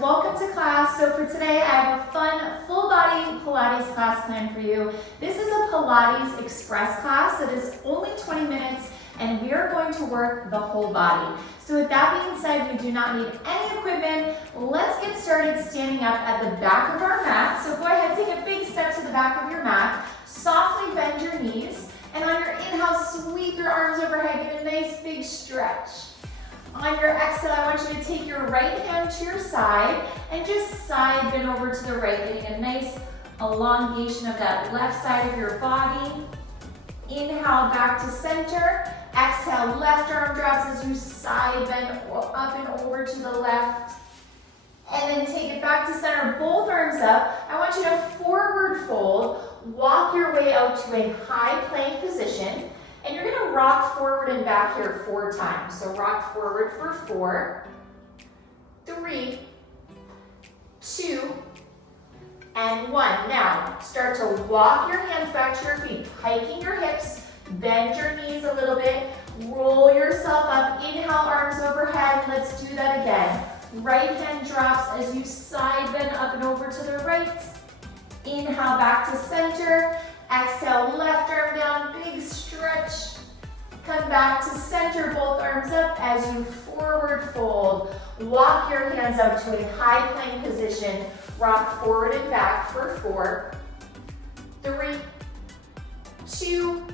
welcome to class. So for today I have a fun full body Pilates class planned for you. This is a Pilates Express class. It is only 20 minutes and we are going to work the whole body. So with that being said, you do not need any equipment. Let's get started standing up at the back of our mat. So go ahead, take a big step to the back of your mat. Softly bend your knees. And on your inhale, sweep your arms overhead. Get a nice big stretch. On your exhale, I want you to take your right hand to your side and just side bend over to the right, getting a nice elongation of that left side of your body. Inhale, back to center. Exhale, left arm drops as you side bend up and over to the left. And then take it back to center, both arms up. I want you to forward fold, walk your way out to a high plank position. And you're gonna rock forward and back here 4 times. So rock forward for 4, 3, 2, and 1. Now, start to walk your hands back to your feet, hiking your hips, bend your knees a little bit, roll yourself up, inhale, arms overhead. Let's do that again. Right hand drops as you side bend up and over to the right. Inhale, back to center. Exhale, left arm down, big stretch. Come back to center, both arms up as you forward fold. Walk your hands out to a high plank position. Rock forward and back for 4, 3, 2,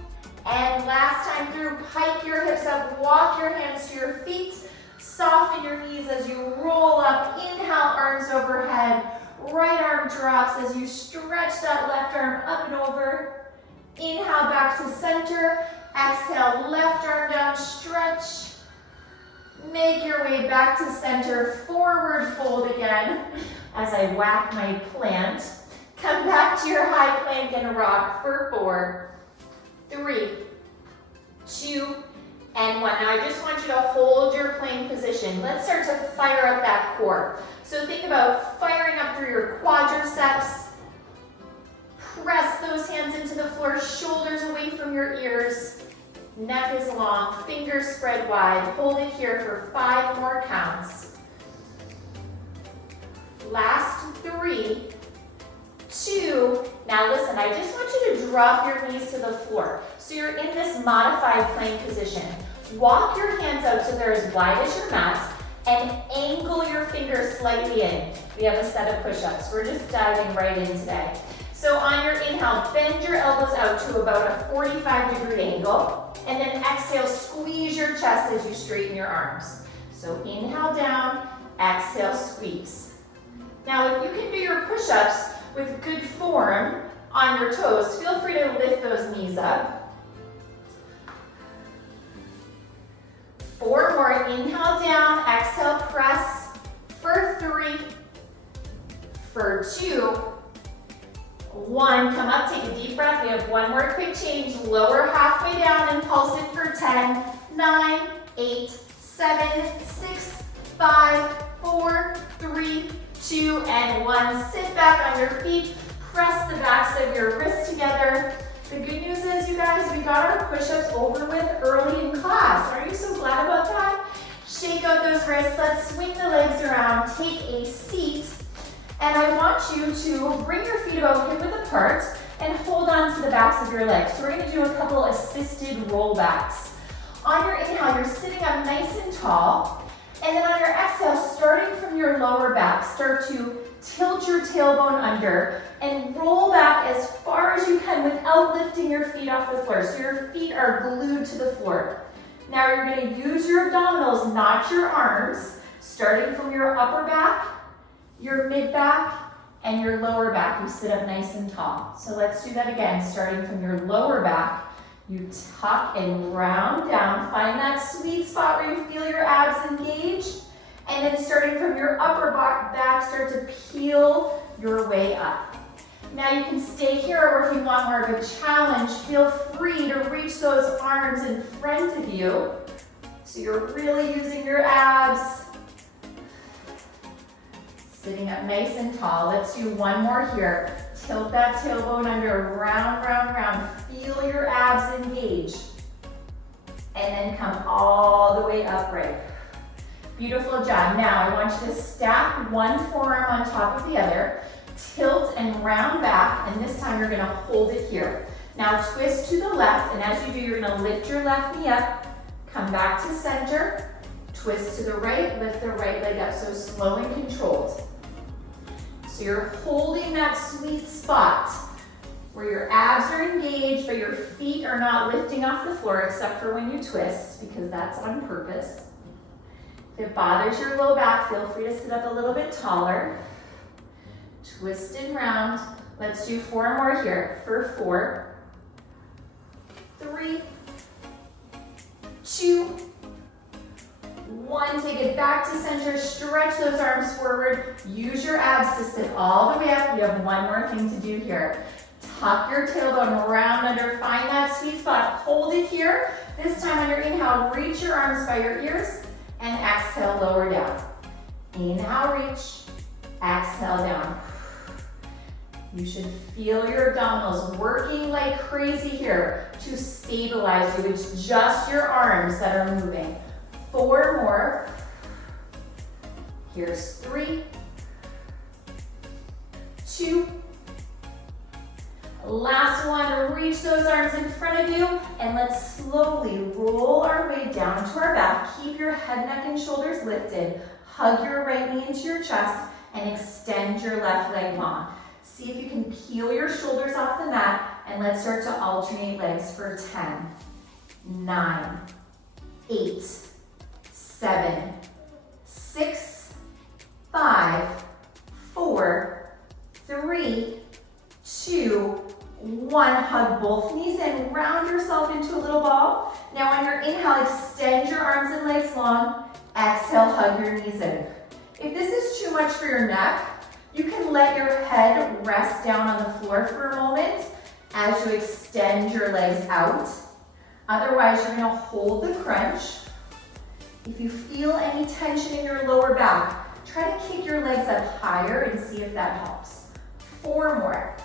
and last time through, hike your hips up, walk your hands to your feet. Soften your knees as you roll up. Inhale, arms overhead. Right arm drops as you stretch that left arm up and over. Inhale, back to center. Exhale, left arm down, stretch. Make your way back to center. Forward fold again as I whack my plant. Come back to your high plank and rock for 4, 3, 2, and 1. Now I just want you to hold your plank position. Let's start to fire up that core. So think about firing up through your quadriceps. Press those hands into the floor, shoulders away from your ears. Neck is long, fingers spread wide. Hold it here for 5 more counts. Last 3, 2. Now listen, I just want you to drop your knees to the floor. So you're in this modified plank position. Walk your hands out so they're as wide as your mat and angle your fingers slightly in. We have a set of push-ups. We're just diving right in today. So on your inhale, bend your elbows out to about a 45-degree angle. And then exhale, squeeze your chest as you straighten your arms. So inhale down, exhale, squeeze. Now if you can do your push-ups with good form on your toes, feel free to lift those knees up. 4 more, inhale down, exhale, press for 3, for 2, 1, come up, take a deep breath. We have 1 more quick change, lower halfway down and pulse it for 10, 9, 8, 7, 6, 5, 4, 3, 2, and 1. Sit back on your feet, press the backs of your wrists together. The good news is, you guys, we got our push-ups over with early in class. Aren't you so glad about that? Shake out those wrists. Let's swing the legs around. Take a seat. And I want you to bring your feet about hip-width apart and hold on to the backs of your legs. So we're going to do a couple assisted rollbacks. On your inhale, you're sitting up nice and tall. And then on your exhale, starting from your lower back, start to tilt your tailbone under and roll back as far as you can without lifting your feet off the floor. So your feet are glued to the floor. Now you're going to use your abdominals, not your arms, starting from your upper back, your mid back, and your lower back. You sit up nice and tall. So let's do that again, starting from your lower back. You tuck and round down. Find that sweet spot where you feel your abs engage. And then starting from your upper back, start to peel your way up. Now you can stay here, or if you want more of a challenge, feel free to reach those arms in front of you. So you're really using your abs. Sitting up nice and tall. Let's do 1 more here. Tilt that tailbone under, round, round, round. Feel your abs engage. And then come all the way upright. Beautiful job. Now I want you to stack one forearm on top of the other, tilt and round back, and this time you're gonna hold it here. Now twist to the left, and as you do, you're gonna lift your left knee up, come back to center, twist to the right, lift the right leg up, so slow and controlled. So you're holding that sweet spot where your abs are engaged, but your feet are not lifting off the floor except for when you twist, because that's on purpose. If it bothers your low back, feel free to sit up a little bit taller. Twist and round. Let's do 4 more here. For 4, 3, 2, 1. Take it back to center. Stretch those arms forward. Use your abs to sit all the way up. We have one more thing to do here. Tuck your tailbone round under. Find that sweet spot. Hold it here. This time on your inhale, reach your arms by your ears. And exhale, lower down. Inhale, reach. Exhale, down. You should feel your abdominals working like crazy here to stabilize you. It's just your arms that are moving. 4 more. Here's 3, 2. Last one, reach those arms in front of you, and let's slowly roll our way down to our back. Keep your head, neck, and shoulders lifted. Hug your right knee into your chest and extend your left leg long. See if you can peel your shoulders off the mat, and let's start to alternate legs for 10, 9, 8, 7, 6, 5, 4, 3, 2, 1. Hug both knees and round yourself into a little ball. Now on your inhale, extend your arms and legs long. Exhale, hug your knees in. If this is too much for your neck, you can let your head rest down on the floor for a moment as you extend your legs out. Otherwise, you're gonna hold the crunch. If you feel any tension in your lower back, try to kick your legs up higher and see if that helps. 4 more.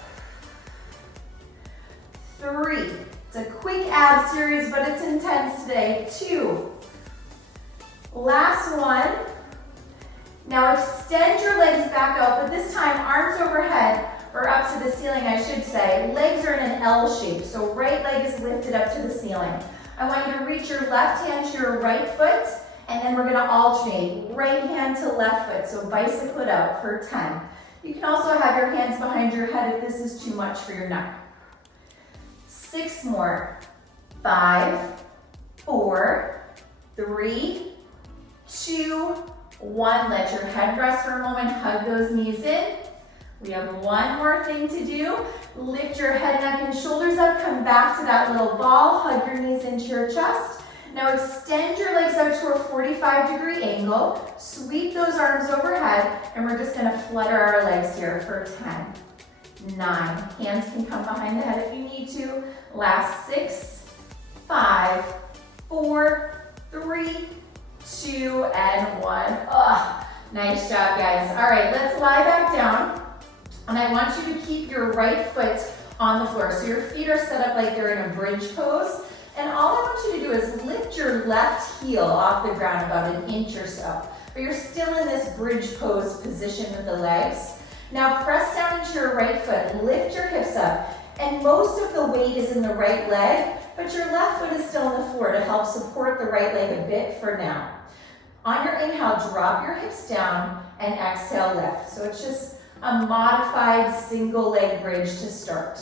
3. It's a quick ab series, but it's intense today. 2. Last one. Now extend your legs back out, but this time arms overhead, or up to the ceiling, I should say. Legs are in an L shape, so right leg is lifted up to the ceiling. I want you to reach your left hand to your right foot, and then we're gonna alternate right hand to left foot, so bicycle it out for 10. You can also have your hands behind your head if this is too much for your neck. 6 more. 5, 4, 3, 2, 1. Let your head rest for a moment. Hug those knees in. We have one more thing to do. Lift your head, neck, and shoulders up. Come back to that little ball. Hug your knees into your chest. Now extend your legs out to a 45-degree angle. Sweep those arms overhead, and we're just gonna flutter our legs here for 10, 9. Hands can come behind the head if you need to. Last 6, 5, 4, 3, 2, and 1. Oh, nice job, guys. All right, let's lie back down. And I want you to keep your right foot on the floor. So your feet are set up like they're in a bridge pose. And all I want you to do is lift your left heel off the ground about 1 inch or so. But you're still in this bridge pose position with the legs. Now press down into your right foot, lift your hips up. And most of the weight is in the right leg, but your left foot is still on the floor to help support the right leg a bit for now. On your inhale, drop your hips down and exhale, lift. So it's just a modified single leg bridge to start.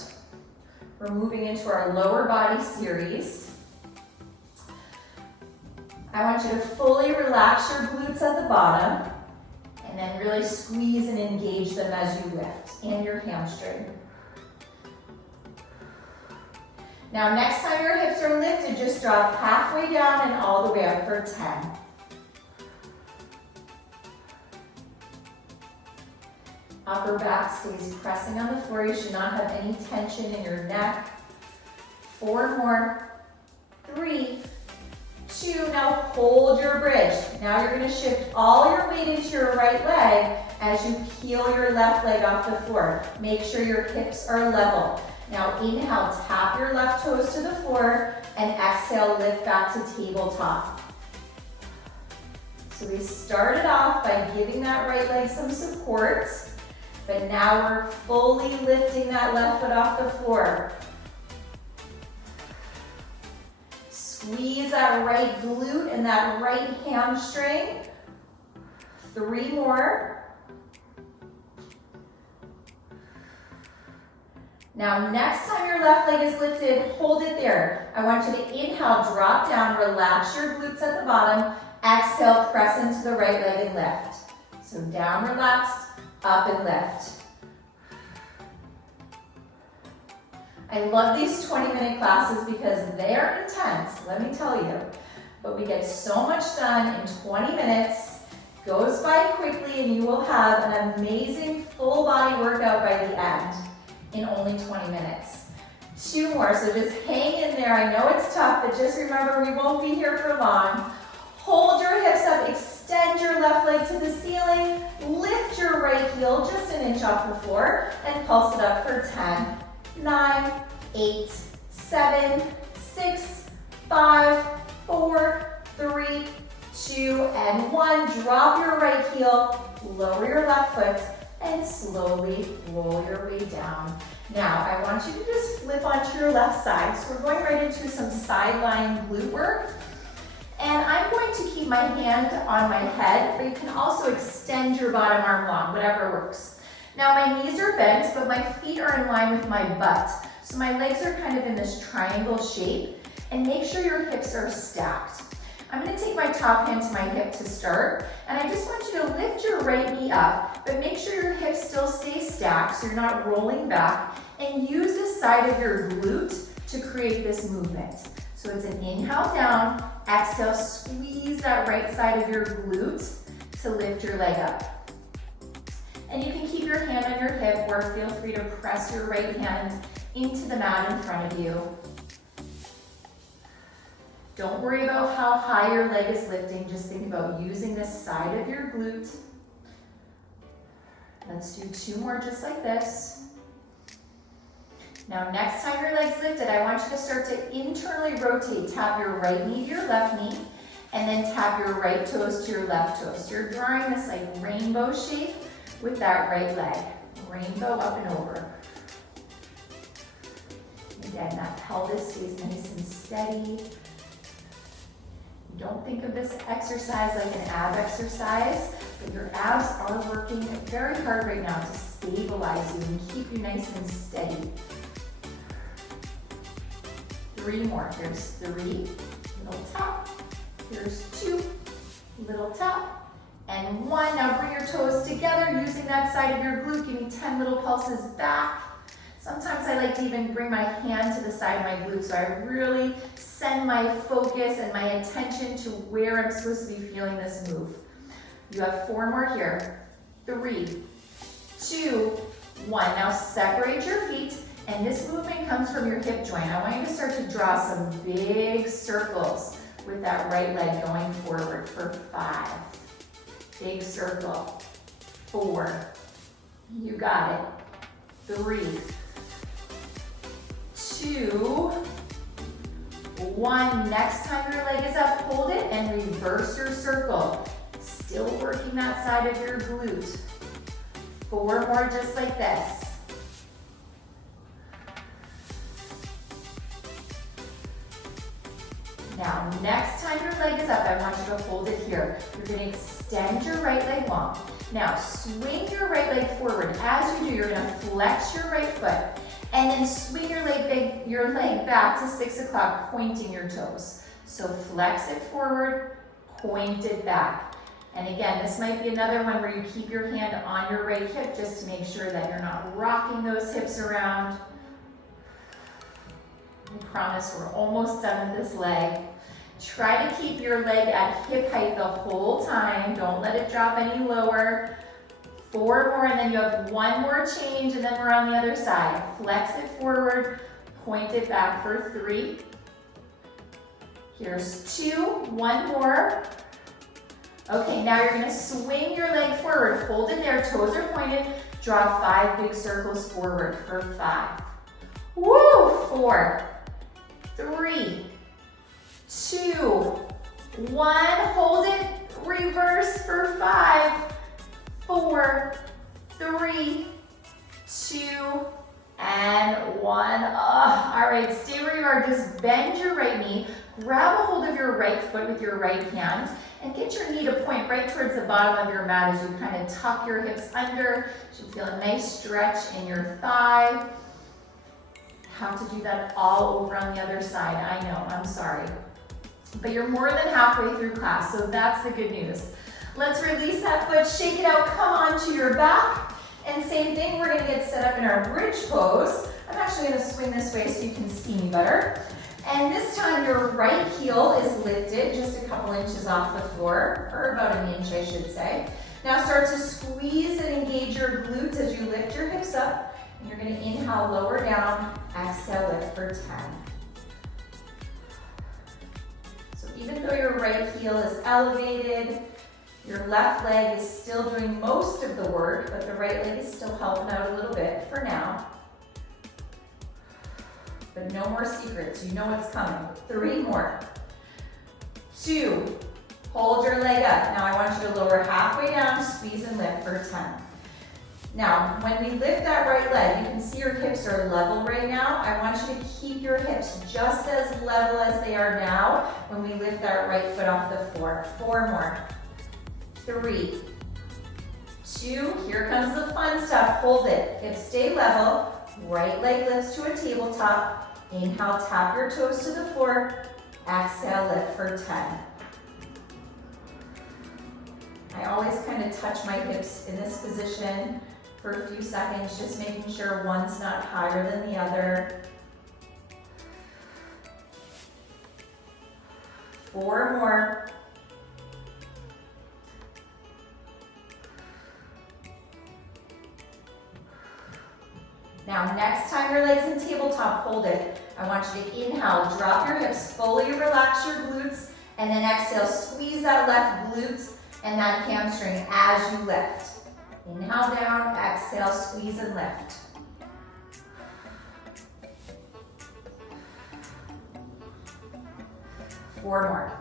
We're moving into our lower body series. I want you to fully relax your glutes at the bottom and then really squeeze and engage them as you lift, and your hamstring. Now next time your hips are lifted, just drop halfway down and all the way up for 10. Upper back stays pressing on the floor. You should not have any tension in your neck. 4 more. 3, 2, now hold your bridge. Now you're gonna shift all your weight into your right leg as you peel your left leg off the floor. Make sure your hips are level. Now inhale, tap your left toes to the floor, and exhale, lift back to tabletop. So we started off by giving that right leg some support, but now we're fully lifting that left foot off the floor. Squeeze that right glute and that right hamstring. 3 more. Now, next time your left leg is lifted, hold it there. I want you to inhale, drop down, relax your glutes at the bottom. Exhale, press into the right leg and lift. So down, relaxed, up and lift. I love these 20-minute classes because they're intense, let me tell you. But we get so much done in 20 minutes, goes by quickly, and you will have an amazing full body workout by the end in only 20 minutes. 2 more, so just hang in there. I know it's tough, but just remember we won't be here for long. Hold your hips up, extend your left leg to the ceiling, lift your right heel just an inch off the floor, and pulse it up for 10, 9, 8, 7, 6, 5, 4, 3, 2, and 1. Drop your right heel, lower your left foot, and slowly roll your way down. Now, I want you to just flip onto your left side. So we're going right into some sideline glute work. And I'm going to keep my hand on my head, but you can also extend your bottom arm long, whatever works. Now my knees are bent, but my feet are in line with my butt. So my legs are kind of in this triangle shape, and make sure your hips are stacked. I'm gonna take my top hand to my hip to start, and I just want you to lift your right knee up, but make sure your hips still stay stacked so you're not rolling back, and use the side of your glute to create this movement. So it's an inhale down, exhale, squeeze that right side of your glute to lift your leg up. And you can keep your hand on your hip or feel free to press your right hand into the mat in front of you. Don't worry about how high your leg is lifting, just think about using the side of your glute. Let's do 2 more just like this. Now, next time your leg's lifted, I want you to start to internally rotate. Tap your right knee to your left knee, and then tap your right toes to your left toes. So you're drawing this like rainbow shape with that right leg. Rainbow up and over. Again, that pelvis stays nice and steady. Don't think of this exercise like an ab exercise, but your abs are working very hard right now to stabilize you and keep you nice and steady. 3 more. Here's 3, little tap. Here's 2, little tap. And 1. Now bring your toes together using that side of your glute. Give me 10 little pulses back. Sometimes I like to even bring my hand to the side of my glute so I really send my focus and my attention to where I'm supposed to be feeling this move. You have 4 more here. 3, 2, 1. Now separate your feet. And this movement comes from your hip joint. I want you to start to draw some big circles with that right leg going forward for 5. Big circle. 4. You got it. 3, 2, 1. Next time your leg is up, hold it and reverse your circle. Still working that side of your glute. 4 more just like this. Now, next time your leg is up, I want you to hold it here. You're going to extend your right leg long. Now, swing your right leg forward. As you do, you're going to flex your right foot, and then swing your leg back to 6 o'clock, pointing your toes. So flex it forward, point it back. And again, this might be another one where you keep your hand on your right hip just to make sure that you're not rocking those hips around. I promise we're almost done with this leg. Try to keep your leg at hip height the whole time. Don't let it drop any lower. 4 more, and then you have 1 more change, and then we're on the other side. Flex it forward, point it back for 3. Here's 2, 1 more. Okay, now you're gonna swing your leg forward. Hold it there, toes are pointed. Draw 5 big circles forward for 5. Woo! 4, 3, 2, 1. Hold it. Reverse for 5, 4, 3, 2, and 1. All right, stay where you are. Just bend your right knee, grab a hold of your right foot with your right hand, and get your knee to point right towards the bottom of your mat as you kind of tuck your hips under. You should feel a nice stretch in your thigh. Have to do that all over on the other side. I know, I'm sorry. But you're more than halfway through class, so that's the good news. Let's release that foot, shake it out, come onto your back. And same thing, we're gonna get set up in our bridge pose. I'm actually gonna swing this way so you can see me better. And this time your right heel is lifted just a couple inches off the floor, or about an inch I should say. Now start to squeeze and engage your glutes as you lift your hips up. And you're gonna inhale, lower down, exhale, lift for 10. So even though your right heel is elevated, your left leg is still doing most of the work, but the right leg is still helping out a little bit for now. But no more secrets, you know what's coming. 3 more. 2, hold your leg up. Now I want you to lower halfway down, squeeze and lift for 10. Now, when we lift that right leg, you can see your hips are level right now. I want you to keep your hips just as level as they are now when we lift that right foot off the floor. 4 more. 3, 2, here comes the fun stuff. Hold it, hips stay level. Right leg lifts to a tabletop. Inhale, tap your toes to the floor. Exhale, lift for 10. I always kind of touch my hips in this position for a few seconds, just making sure one's not higher than the other. 4 more. Now, next time your leg's in tabletop, hold it. I want you to inhale, drop your hips, fully relax your glutes, and then exhale, squeeze that left glute and that hamstring as you lift. Inhale down, exhale, squeeze and lift. Four more.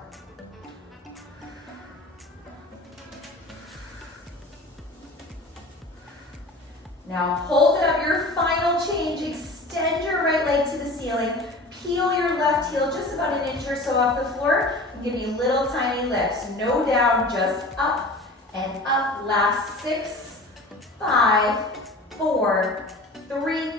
Now hold it up, your final change. Extend your right leg to the ceiling. Peel your left heel just about an inch or so off the floor and give me little tiny lifts. No down, just up and up. Last 6, 5, 4, 3,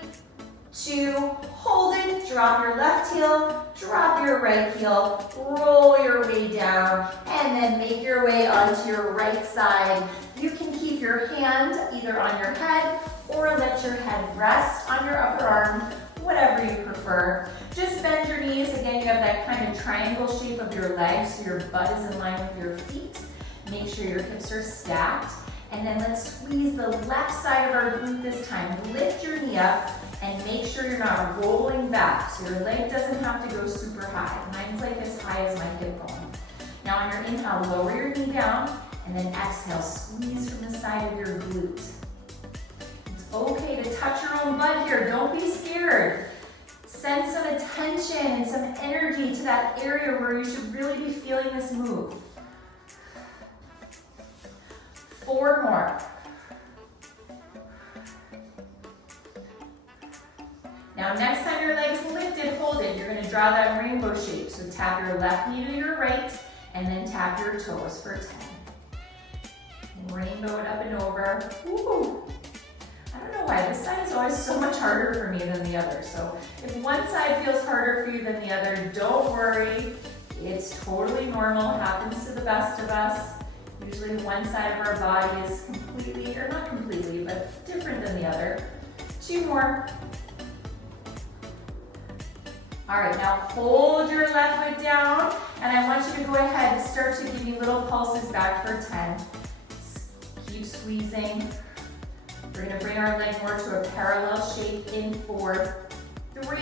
2, hold it. Drop your left heel, drop your right heel, roll your way down, and then make your way onto your right side. You can keep your hand either on your head or let your head rest on your upper arm, whatever you prefer. Just bend your knees. Again, you have that kind of triangle shape of your legs, so your butt is in line with your feet. Make sure your hips are stacked. And then let's squeeze the left side of our glute this time. Lift your knee up and make sure you're not rolling back, so your leg doesn't have to go super high. Mine's like as high as my hip bone. Now on your inhale, lower your knee down, and then exhale, squeeze from the side of your glute. It's okay to touch your own butt here, don't be scared. Send some attention and some energy to that area where you should really be feeling this move. 4 more. Now next time your leg's lifted, hold it. You're gonna draw that rainbow shape. So tap your left knee to your right and then tap your toes for 10. Rainbow it up and over. Woo! I don't know why, this side is always so much harder for me than the other. So if one side feels harder for you than the other, don't worry. It's totally normal, it happens to the best of us. Usually one side of our body is completely, or not completely, but different than the other. 2 more. All right, now hold your left foot down, and I want you to go ahead and start to give me little pulses back for 10. Keep squeezing. We're gonna bring our leg more to a parallel shape in 4, 3,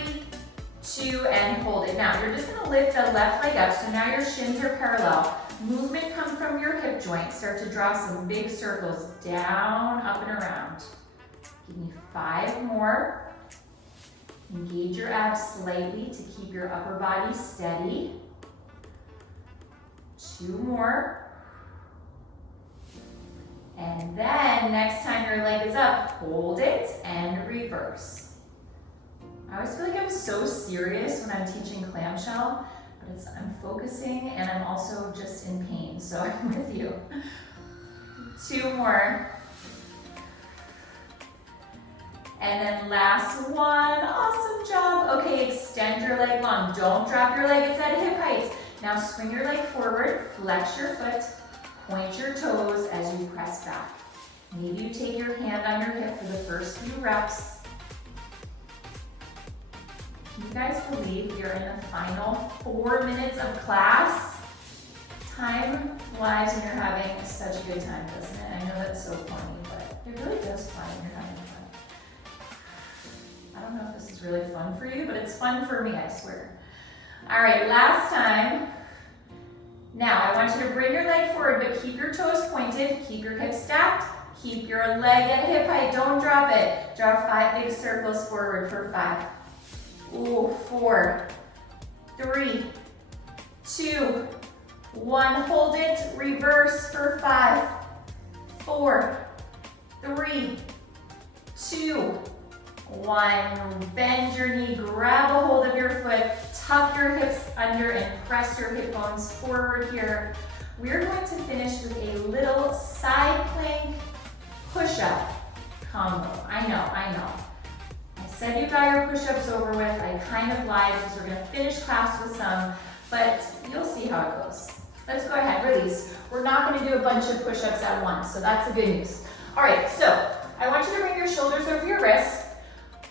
2, and hold it. Now, you're just gonna lift the left leg up, so now your shins are parallel. Movement comes from your hip joint. Start to draw some big circles down, up, and around. Give me 5 more. Engage your abs slightly to keep your upper body steady. 2 more. And then next time your leg is up, hold it and reverse. I always feel like I'm so serious when I'm teaching clamshell, but I'm focusing and I'm also just in pain, so I'm with you. 2 more. And then last one, awesome job. Okay, extend your leg long. Don't drop your leg, it's at hip height. Now swing your leg forward, flex your foot, point your toes as you press back. Maybe you take your hand on your hip for the first few reps. Can you guys believe you're in the final 4 minutes of class? Time flies when you're having such a good time, doesn't it? I know that's so corny, but it really does fly when you're having fun. I don't know if this is really fun for you, but it's fun for me, I swear. All right, last time. Now, I want you to bring your leg forward, but keep your toes pointed, keep your hips stacked, keep your leg at hip height, don't drop it. Draw 5 big circles forward for 5. Ooh, 4, 3, 2, 1, hold it, reverse for 5, 4, 3, 2, 1, bend your knee, grab a hold of your foot, tuck your hips under and press your hip bones forward here. We're going to finish with a little side plank push-up combo. I know. I said you got your push-ups over with. I kind of lied because we're gonna finish class with some, but you'll see how it goes. Let's go ahead, release. We're not gonna do a bunch of push-ups at once, so that's the good news. All right, so I want you to bring your shoulders over your wrists.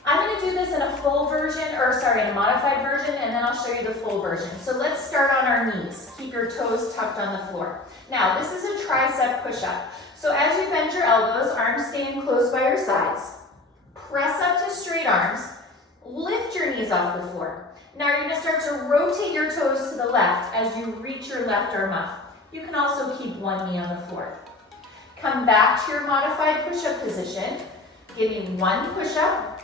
I'm gonna do this in a full version, in a modified version, and then I'll show you the full version. So let's start on our knees. Keep your toes tucked on the floor. Now, this is a tricep push-up. So as you bend your elbows, arms staying close by your sides, press up to straight arms, lift your knees off the floor. Now you're gonna start to rotate your toes to the left as you reach your left arm up. You can also keep one knee on the floor. Come back to your modified push-up position. Give me 1 push-up.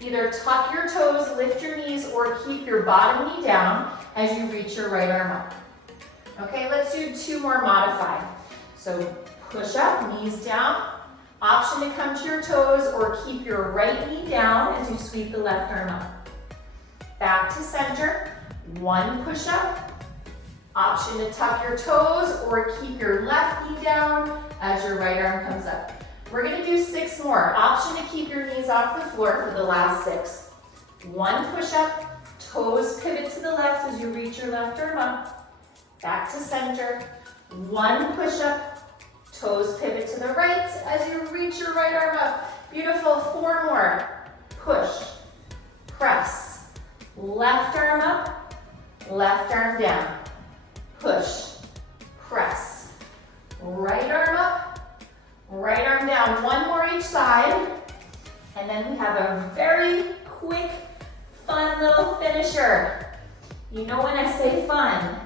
Either tuck your toes, lift your knees, or keep your bottom knee down as you reach your right arm up. Okay, let's do 2 more modified. So push up, knees down. Option to come to your toes or keep your right knee down as you sweep the left arm up. Back to center, 1 push up. Option to tuck your toes or keep your left knee down as your right arm comes up. We're gonna do 6 more. Option to keep your knees off the floor for the last 6. 1 push up, toes pivot to the left as you reach your left arm up. Back to center, 1 push up, toes pivot to the right as you reach your right arm up. Beautiful, 4 more. Push, press, left arm up, left arm down. Push, press, right arm up, right arm down. 1 more each side. And then we have a very quick, fun little finisher. You know when I say fun,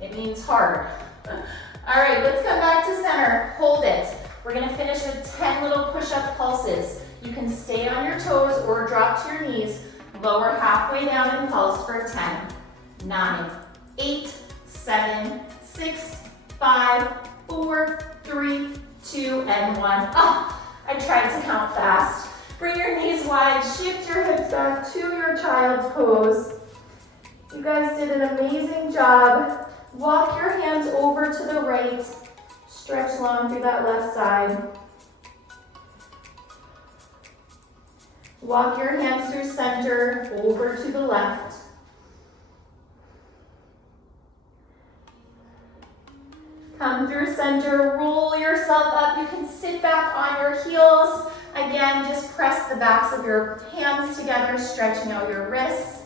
it means hard. All right, let's come back to center. Hold it. We're gonna finish with 10 little push-up pulses. You can stay on your toes or drop to your knees. Lower halfway down and pulse for 10, 9, 8, 7, 6, 5, 4, 3, 2, and 1. Oh, I tried to count fast. Bring your knees wide, shift your hips back to your child's pose. You guys did an amazing job. Walk your hands over to the right. Stretch long through that left side. Walk your hands through center, over to the left. Come through center, roll yourself up. You can sit back on your heels. Again, just press the backs of your hands together, stretching out your wrists.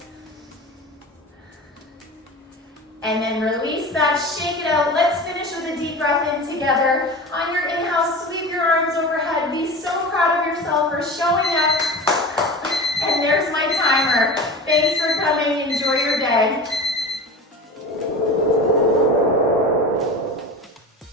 And then release that, shake it out. Let's finish with a deep breath in together. On your inhale, sweep your arms overhead. Be so proud of yourself for showing up